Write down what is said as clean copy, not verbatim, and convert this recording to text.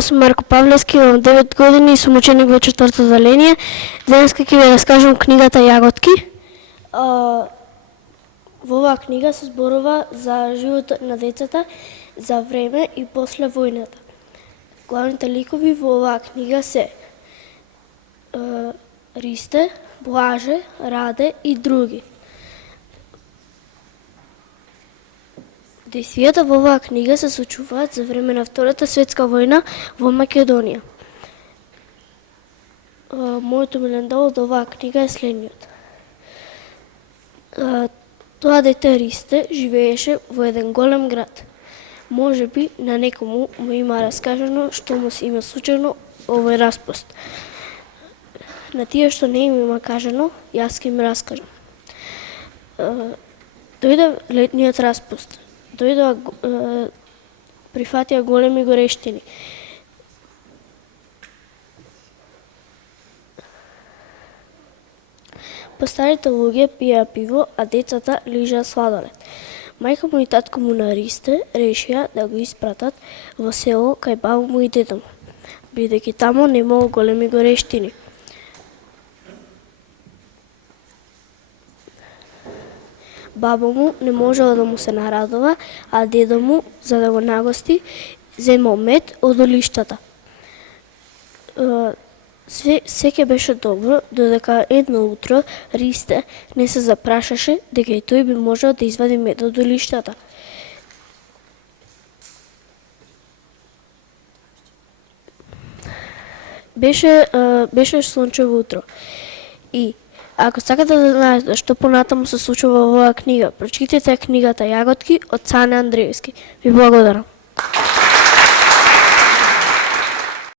Јас сум Марко Павлевски, имам 9 години и сум ученик во 4-то одделение. Денеска ќе ви раскажам книгата Јаготки. Во оваа книга се зборува за животот на децата за време и после војната. Главните ликови во оваа книга се Ристе, Блаже, Раде и други. Действијата во оваа книга се случуваат за време на Втората светска војна во Македонија. Мојот умилен дел од оваа книга е следниот. Тоа дете Ристе живееше во еден голем град. Може би на некому му има раскажано што му се има случено овој распост. На тие што не им има кажано, јас ќе им раскажам. Дојде летниот распуст. Прифатија големи горештини. Постарите луѓе пија пиво, а децата лижаа сладолед. Мајка му и татко му на Ристе решија да го испратат во село кај бабу му и дедо му, бидејќи таму немало големи горештини. Баба му не можела да му се нарадува, а дедо му, за да го нагости, земал мед од олиштата. Секе беше добро, додека едно утро Ристе не се запрашаше дека и тој би можел да извади мед од олиштата. Беше сончево утро. И ако сакате да знаете што понатаму се случува во оваа книга, прочитете книгата Јаготки од Цане Андреевски. Ви благодарам.